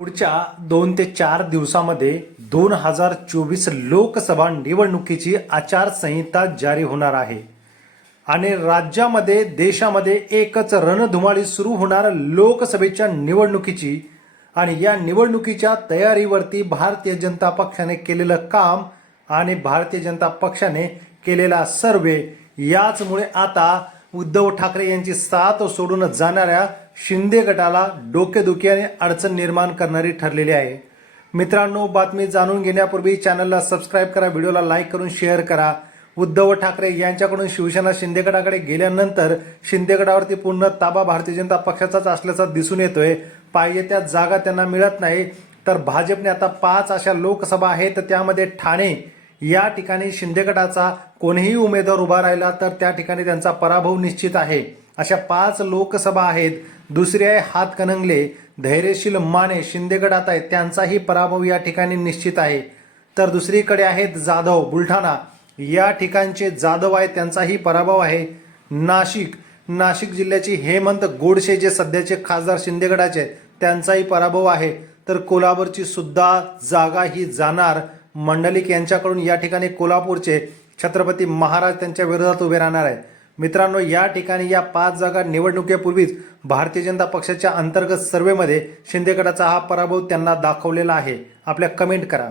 पुढच्या दोन ते चार दिवसामध्ये दोन हजार चोवीस लोकसभा निवडणुकीची आचारसंहिता जारी होणार आहे. आणि राज्यामध्ये देशामध्ये एकच रणधुमाळी सुरू होणार लोकसभेच्या निवडणुकीची. आणि या निवडणुकीच्या तयारीवरती भारतीय जनता पक्षाने केलेलं काम आणि भारतीय जनता पक्षाने केलेला सर्वे याचमुळे आता उद्धव ठाकरे यांची साथ सोडून जाणाऱ्या शिंदे गटाला डोकेदुखी आणि अडचण निर्माण करणारी ठरलेली आहे. मित्रांनो बातमी जाणून घेण्यापूर्वी चॅनलला सबस्क्राईब करा व्हिडिओला लाईक करून शेअर करा. उद्धव ठाकरे यांच्याकडून शिवसेना शिंदेगडाकडे गेल्यानंतर शिंदेगडावरती पूर्ण ताबा भारतीय जनता पक्षाचाच असल्याचा दिसून येतोय. पाहिजे त्या जागा त्यांना मिळत नाही. तर भाजपने आता पाच अशा लोकसभा आहेत त्यामध्ये ठाणे या ठिकाणी शिंदेगडाचा कोणीही उमेदवार उभा राहिला तर त्या ठिकाणी त्यांचा पराभव निश्चित आहे. अशा पाच लोकसभा आहेत. दुसरी आहे हातकणंगले धैर्यशील माने शिंदेगडात आहेत त्यांचाही पराभव या ठिकाणी निश्चित आहे. तर दुसरीकडे आहेत जाधव बुलढाणा. या ठिकाणचे जाधव आहेत त्यांचाही पराभव आहे. नाशिक. नाशिक जिल्ह्याची हेमंत गोडसे जे सध्याचे खासदार शिंदेगडाचे आहेत त्यांचाही पराभव आहे. तर कोल्हापूरची सुद्धा जागा ही जाणार. मंडलिक यांच्याकडून या ठिकाणी कोल्हापूरचे छत्रपती महाराज त्यांच्या विरोधात उभे राहणार आहेत. मित्रांनो या ठिकाणी या पाच जागा निवडणुकीपूर्वीच भारतीय जनता पक्षाच्या अंतर्गत सर्वेमध्ये शिंदेगडाचा हा पराभव त्यांना दाखवलेला आहे. आपल्या कमेंट करा.